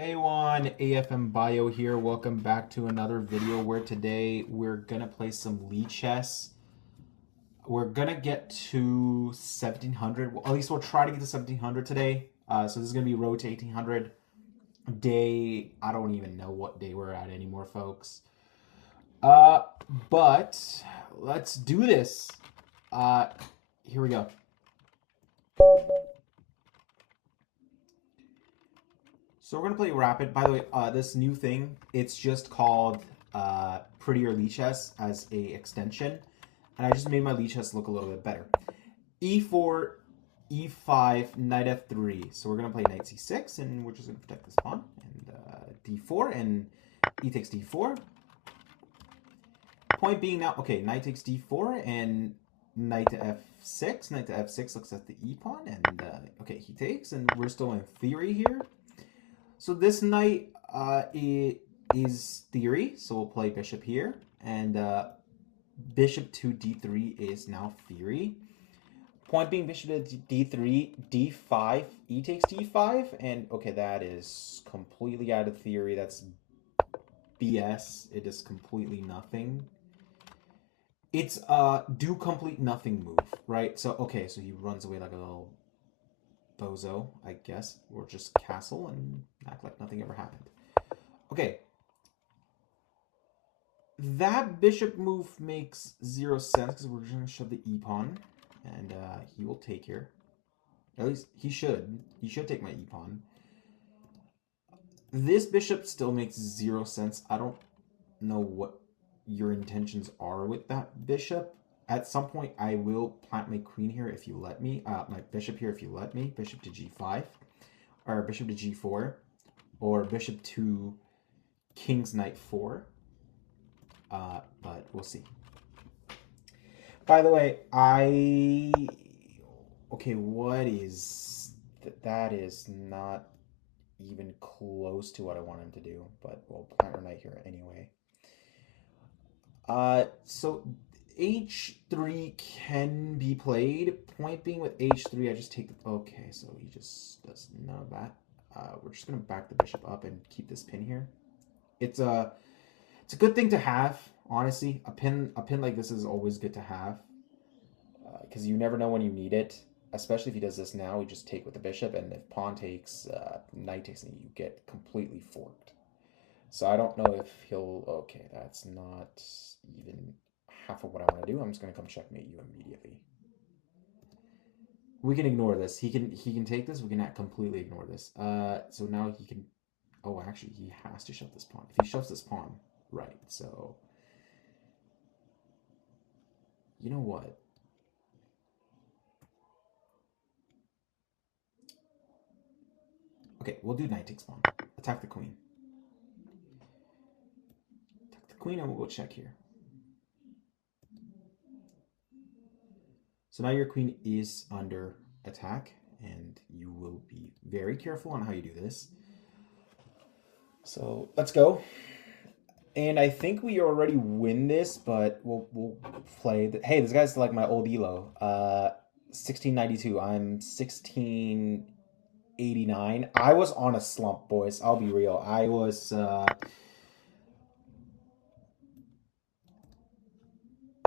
Hey Juan, AFM Bio here. Welcome back to another video where today we're gonna play some Lichess. We're gonna get to 1700. Well, at least we'll try to get to 1700 today. So this is gonna be road to 1800 day. I don't even know what day we're at anymore, folks. But let's do this. Here we go. So we're gonna play rapid. By the way, this new thing, it's just called Prettier Lichess as a extension, and I just made my Lichess look a little bit better. E4, E5, Knight F3. So we're gonna play Knight C6, and we're just gonna protect this pawn, and D4, and E takes D4. Point being now, okay, Knight takes D4, and Knight to F6. Knight to F6 looks at the E pawn, and okay, he takes, and we're still in theory here. So this knight is theory, so we'll play bishop here, and bishop to d3 is now theory. Point being bishop to d3, d5, e takes d5, and okay, that is completely out of theory. That's BS. It is completely nothing. It's do complete nothing move, right? So okay, so he runs away like a little bozo, I guess, or just castle and act like nothing ever happened. Okay. That bishop move makes 0 sense because we're just going to shove the e-pawn, and he will take here. At least he should. He should take my e-pawn. This bishop still makes 0 sense. I don't know what your intentions are with that bishop. At some point, I will plant my queen here if you let me. My bishop here if you let me. Bishop to g5. Or bishop to g4. Or bishop to king's knight 4. But we'll see. By the way, okay, what is... That is not even close to what I want him to do. But we'll plant our knight here anyway. So... H3 can be played. Point being with H3, I just take the... Okay, so he just does none of that. We're just going to back the bishop up and keep this pin here. It's a good thing to have, honestly. A pin like this is always good to have. Because you never know when you need it. Especially if he does this now, we just take with the bishop. And if pawn takes, knight takes, and you get completely forked. So I don't know if he'll... Okay, that's not even... half of what I want to do. I'm just going to come checkmate you immediately. We can ignore this. He can take this. We can completely ignore this. So now he can... Oh, actually, he has to shove this pawn. If he shoves this pawn, right. So, you know what? Okay, we'll do knight takes pawn. Attack the queen. Attack the queen, and we'll go check here. So now your queen is under attack, and you will be very careful on how you do this. So let's go. And I think we already win this, but we'll play. Hey, this guy's like my old elo. 1692. I'm 1689. I was on a slump, boys. I'll be real. I was...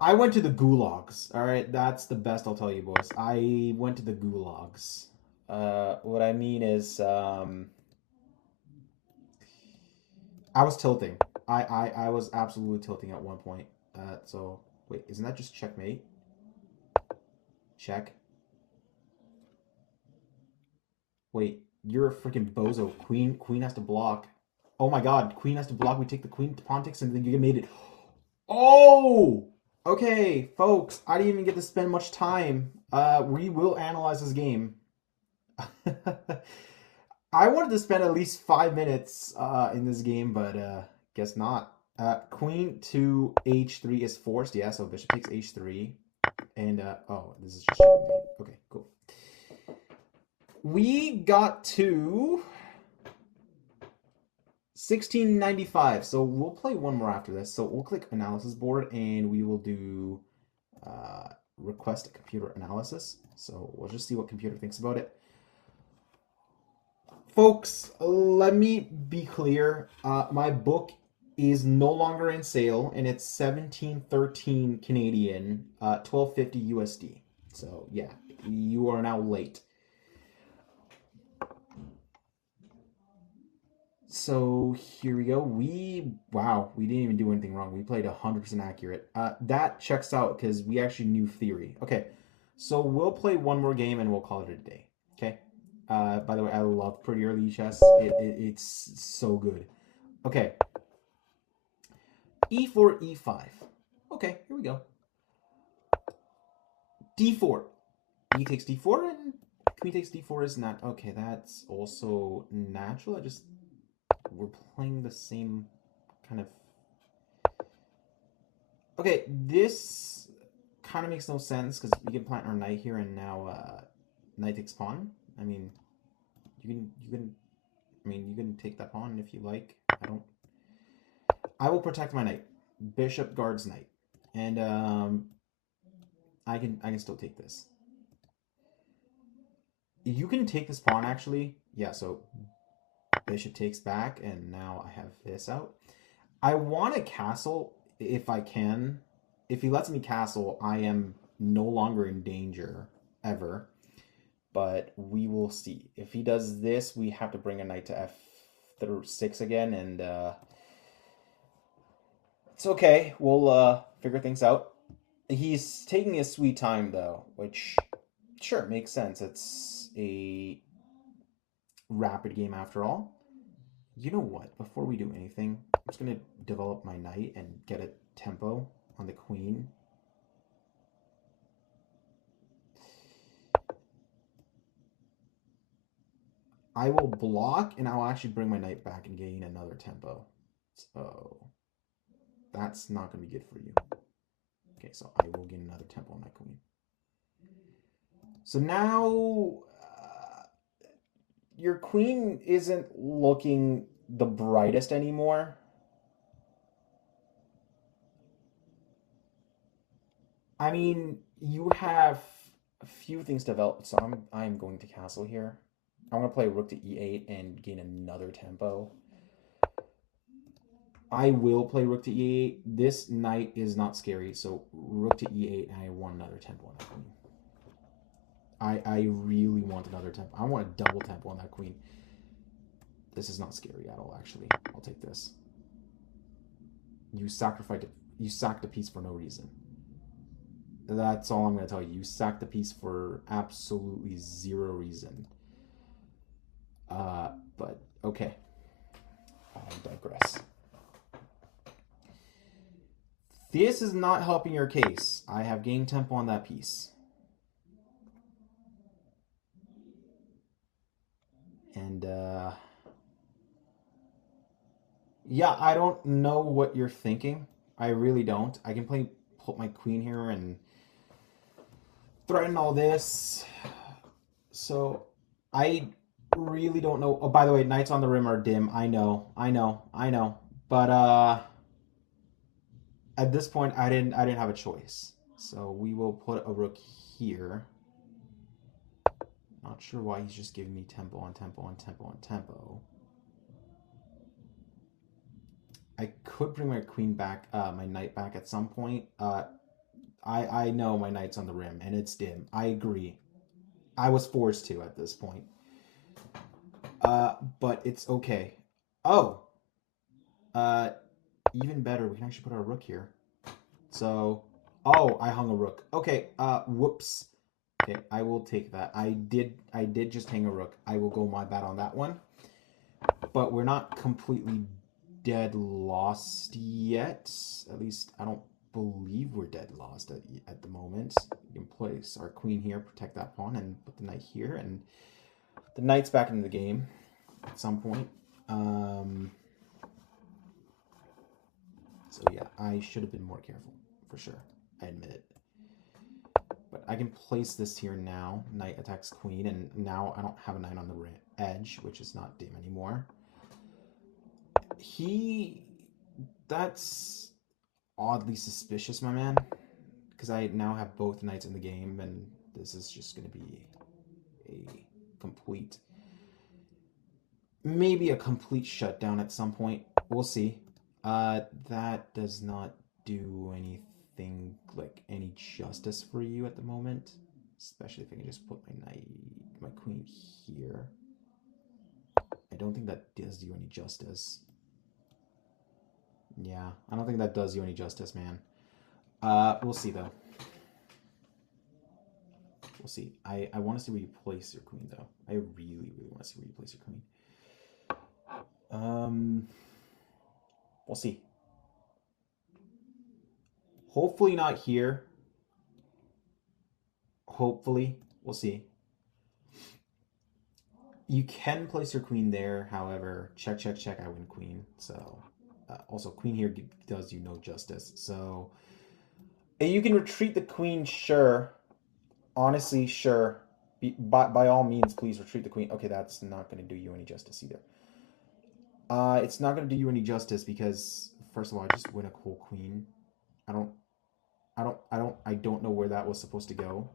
I went to the gulags. All right, that's the best I'll tell you, boys. I went to the gulags. What I mean is, I was tilting. I was absolutely tilting at one point. So wait, isn't that just checkmate? Check. Wait, you're a freaking bozo. Queen has to block. Oh my god, queen has to block. We take the queen, pawn takes, and then you made it. Oh! Okay, folks, I didn't even get to spend much time. We will analyze this game. I wanted to spend at least 5 minutes in this game, but guess not. Queen to h3 is forced. Yeah, so bishop takes h3. And, oh, this is just... Okay, cool. We got to 1695. So we'll play one more after this. So we'll click analysis board and we will do request a computer analysis. So we'll just see what computer thinks about it. folks, let me be clear. My book is no longer in sale, and it's 1713 Canadian, 1250 USD. So yeah, you are now late. So here we go. Wow, we didn't even do anything wrong. We played 100% accurate. That checks out because we actually knew theory. Okay, so we'll play one more game and we'll call it a day. Okay. By the way, I love pretty early chess. It's so good. Okay. E4, E5. Okay, here we go. D4. E takes D4 and Queen takes D4 is not okay. That's also natural. We're playing the same kind of. Okay, this kind of makes no sense because we can plant our knight here and now knight takes pawn. I mean, you can take that pawn if you like. I will protect my knight. Bishop guards knight, and I can still take this. You can take this pawn actually. Yeah, so bishop takes back, and now I have this out. I want a castle if I can. If he lets me castle, I am no longer in danger ever. But we will see. If he does this, we have to bring a knight to f6 again, and it's okay. We'll figure things out. He's taking his sweet time though, which sure makes sense. It's a rapid game after all. You know what? Before we do anything, I'm just going to develop my knight and get a tempo on the queen. I will block, and I'll actually bring my knight back and gain another tempo. So that's not going to be good for you. Okay, so I will gain another tempo on my queen. So now your queen isn't looking the brightest anymore. I mean, you have a few things developed, so I'm going to castle here. I'm going to play rook to e8 and gain another tempo. I will play rook to e8. This knight is not scary, so rook to e8, and I want another tempo on that queen. I really want another tempo. I want a double tempo on that queen. This is not scary at all, actually. I'll take this. You sacked a piece for no reason. That's all I'm going to tell you. You sacked a piece for absolutely zero reason. But okay. I digress. This is not helping your case. I have gained tempo on that piece. And, yeah, I don't know what you're thinking. I really don't. I can put my queen here and threaten all this. So, I really don't know. Oh, by the way, knights on the rim are dim. I know. But, at this point, I didn't have a choice. So we will put a rook here. Not sure why he's just giving me tempo on tempo on tempo on tempo. I could bring my queen back, my knight back at some point. I know my knight's on the rim and it's dim. I agree. I was forced to at this point. But it's okay. Oh. Even better, we can actually put our rook here. So, oh, I hung a rook. Okay, whoops. Okay, I will take that. I did just hang a rook. I will go my bad on that one. But we're not completely dead lost yet. At least I don't believe we're dead lost at the moment. We can place our queen here, protect that pawn, and put the knight here, and the knight's back into the game at some point. So yeah, I should have been more careful, for sure. I admit it. But I can place this here now. Knight attacks queen, and now I don't have a knight on the edge, which is not dim anymore. That's oddly suspicious, my man. Because I now have both knights in the game, and this is just going to be a complete maybe a complete shutdown at some point. We'll see. That does not do anything, like any justice for you at the moment. Especially if I can just put my queen here. I don't think that does you any justice. Yeah, I don't think that does you any justice, man. We'll see though. We'll see. I want to see where you place your queen though. I really, really want to see where you place your queen. We'll see. Hopefully not here. Hopefully. We'll see. You can place your queen there, however, check, check, check, I win queen. So, also, queen here does you no justice. So, you can retreat the queen, sure. Honestly, sure. By all means, please retreat the queen. Okay, that's not going to do you any justice either. It's not going to do you any justice because, first of all, I just win a whole queen. I don't know where that was supposed to go.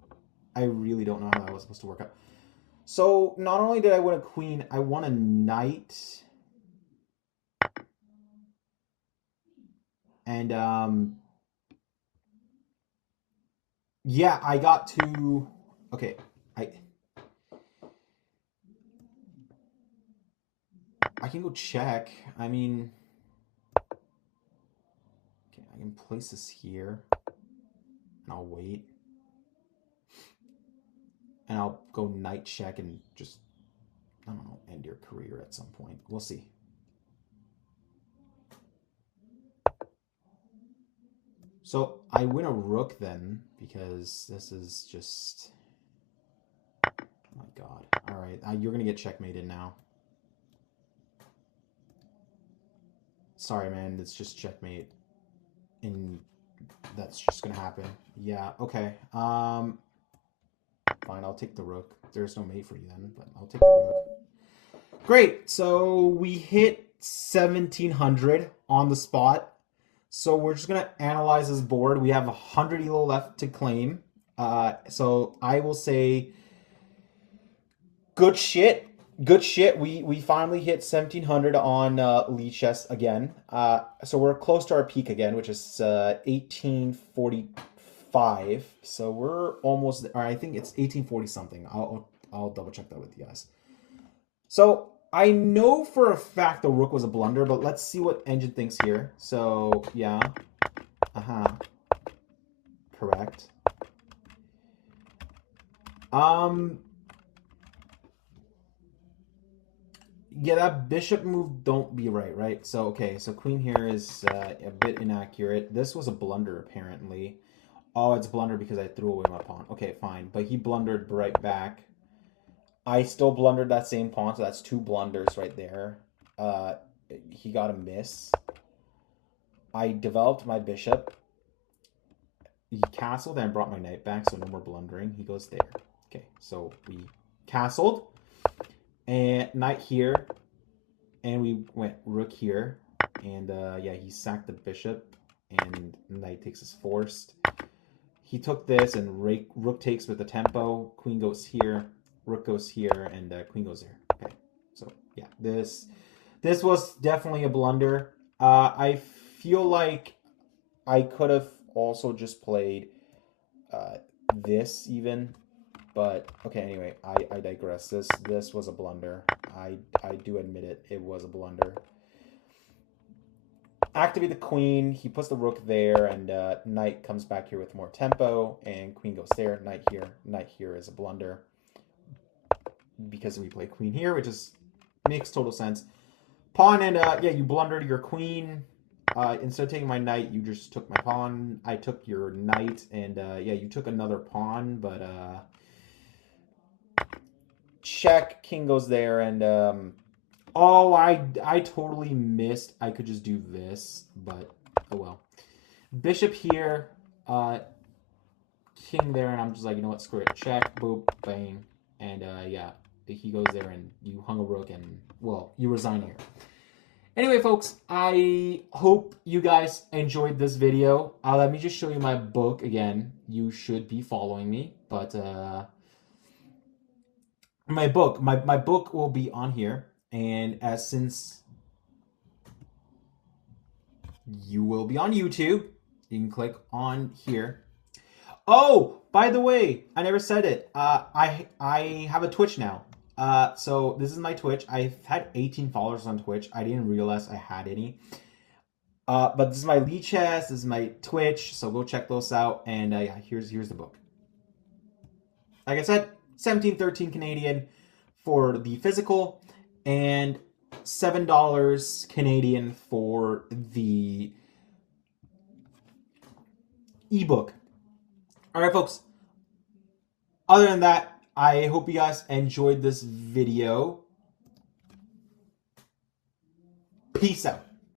I really don't know how that was supposed to work out. So, not only did I win a queen, I won a knight. And, yeah, I got to... Okay, I can go check. I mean... Okay, I can place this here. And I'll wait. And I'll go knight check and just, I don't know, end your career at some point. We'll see. So I win a rook then, because this is just... Oh my god. Alright, you're going to get checkmated now. Sorry, man, it's just checkmate. And that's just going to happen. Yeah, okay. Fine, I'll take the rook. There's no mate for you then, but I'll take the rook. Great, so we hit 1700 on the spot. So we're just going to analyze this board. We have 100 elo left to claim. So I will say good shit. Good shit. We finally hit 1700 on Lichess again. So we're close to our peak again, which is 1845. So we're almost, or I think it's 1840 something. I'll double check that with you guys. So I know for a fact the rook was a blunder, but let's see what Engine thinks here. So yeah, correct. Yeah, that bishop move don't be right? So, okay, so queen here is a bit inaccurate. This was a blunder, apparently. Oh, it's blunder because I threw away my pawn. Okay, fine. But he blundered right back. I still blundered that same pawn, so that's two blunders right there. He got a miss. I developed my bishop. He castled and brought my knight back, so no more blundering. He goes there. Okay, so we castled. And knight here, and we went rook here, and yeah, he sacked the bishop, and knight takes is forced. He took this, and rook takes with the tempo. Queen goes here, rook goes here, and queen goes there. Okay, so yeah, this was definitely a blunder. I feel like I could have also just played this even. But, okay, anyway, I digress. This was a blunder. I do admit it. It was a blunder. Activate the queen. He puts the rook there, and knight comes back here with more tempo, and queen goes there. Knight here is a blunder. Because we play queen here, which makes total sense. Pawn, and yeah, you blundered your queen. Instead of taking my knight, you just took my pawn. I took your knight, and yeah, you took another pawn, but... check, king goes there, and oh, I totally missed. I could just do this, but oh well. Bishop here, king there, and I'm just like, you know what, screw it. Check, boop, bang, and yeah, he goes there, and you hung a rook, and well, you resign here. Anyway, folks, I hope you guys enjoyed this video. Let me just show you my book again. You should be following me, but my book will be on here, And since you will be on YouTube, you can click on here. Oh, by the way, I never said it. I have a Twitch now. So this is my Twitch. I've had 18 followers on Twitch. I didn't realize I had any. But this is my Lichess. This is my Twitch. So go check those out. And yeah, here's the book. Like I said, 17.13 Canadian for the physical, and $7 Canadian for the ebook. All right, folks. Other than that, I hope you guys enjoyed this video. Peace out.